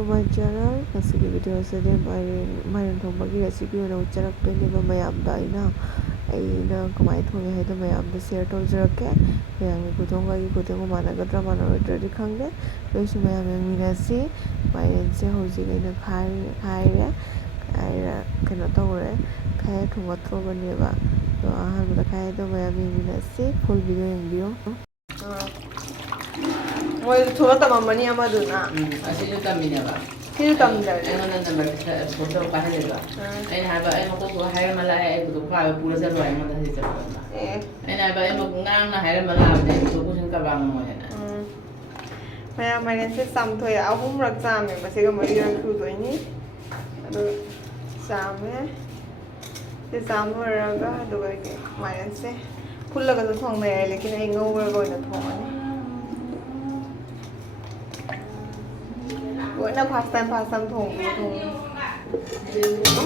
to my channel. Kasi video sa din Mairen Thongba gi recipe na ucharak pe ne ba mayam da aina kamai thonge hai da mayam da share to jarake mayam gi kuthong gi kuthong mana gadra mana ready khangde to su mayam minasi Mairen se hoji aina khai kano tawre khai thonga throba ne ba to ahan da khai da mayam minasi full video yengbiyo 뭐 저거 담아만이 아마도나. 아시죠 담이냐가. 필요 담다. 애는 number 보통 빠해져. 아니 하바 아니 먹고 하여 말라 해 그도 과에 부러서 봐 아니 다시 잡아. 예. 아니 하바 아니 먹고 ngang 하여 말라 돼 그도 무슨 가방 뭐냐. Maya Mairen se samthoi ahum rak chame masiga mariran khu doini adu chame se samhoraga aduga ke Mairen se phullaga to thong mai lekin ai ngower goina thongani goina first time thong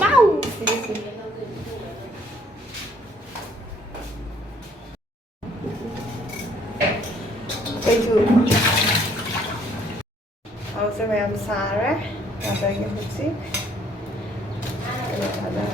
mau si thank you also mayam sare ada yang hutsi ada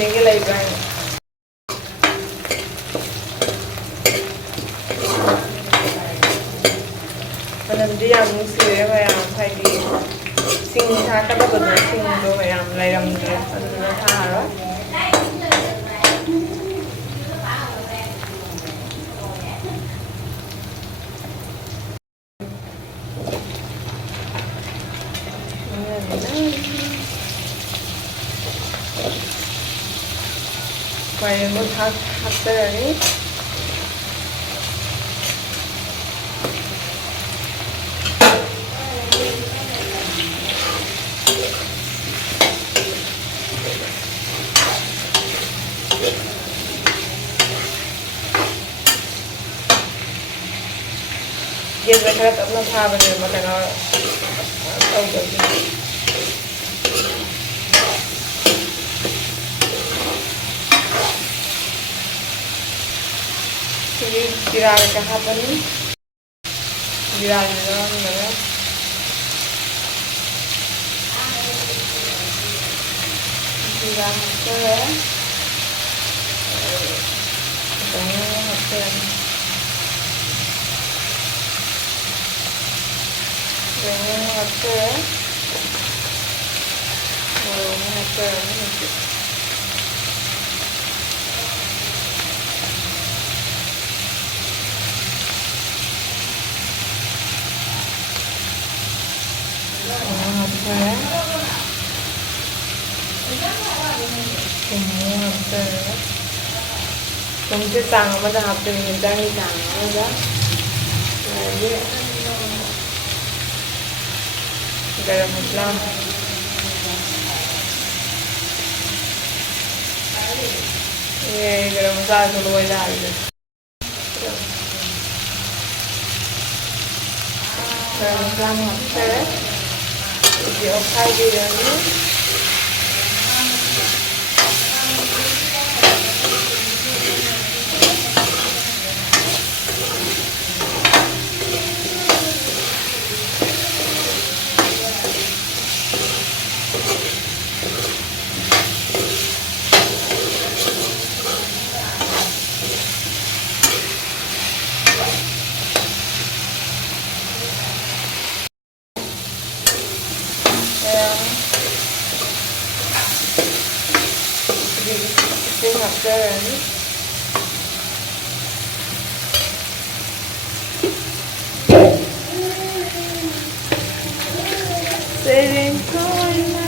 Tinggi lagi kan. Nanti yang musir yang kayak di sing thaka da betul sing do yang layam dia anu thara Mairen mo hakterani dia bergerak अपना था बने मतलब tahu jadi ini viral ke apa nih viral mana viral ke Mungkin tang apa dah hafte ni dah ni tang ada, ye, garam masala, ye garam masala tu loy dah ada, garam masala hafte, ये खाई दे रहे हैं after Mairen Thongba.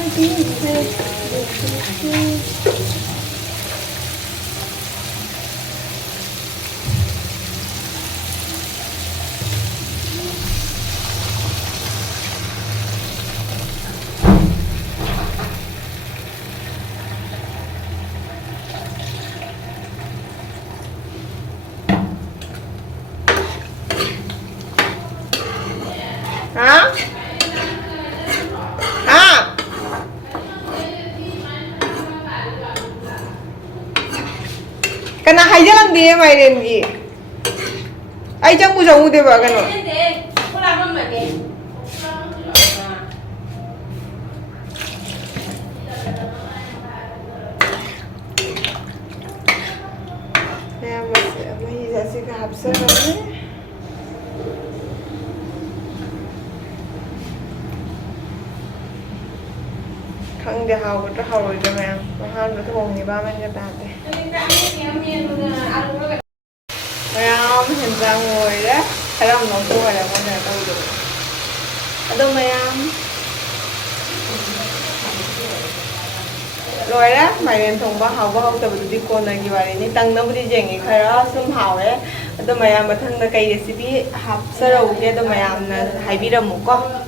Hả? À, cái nào hay lắm đi mày đến gì? Ai chẳng có giống thế bà cái nào? Ya masih masih kehabsan rồi. Khang hào rất hào rồi cho mẹ han nó thùng thì ba mình cho ta thế mẹ không hình ra ngồi đấy hay là nó cua là con này đâu được ở đâu mẹ rồi đó Mairen Thongba hào bao tập đi con này vậy này tăng nó đi dành cái đó sum hào đấy ở đâu mẹ mà thân là cái recipe hấp sơ rồi kia đâu mẹ hay bị đâu một con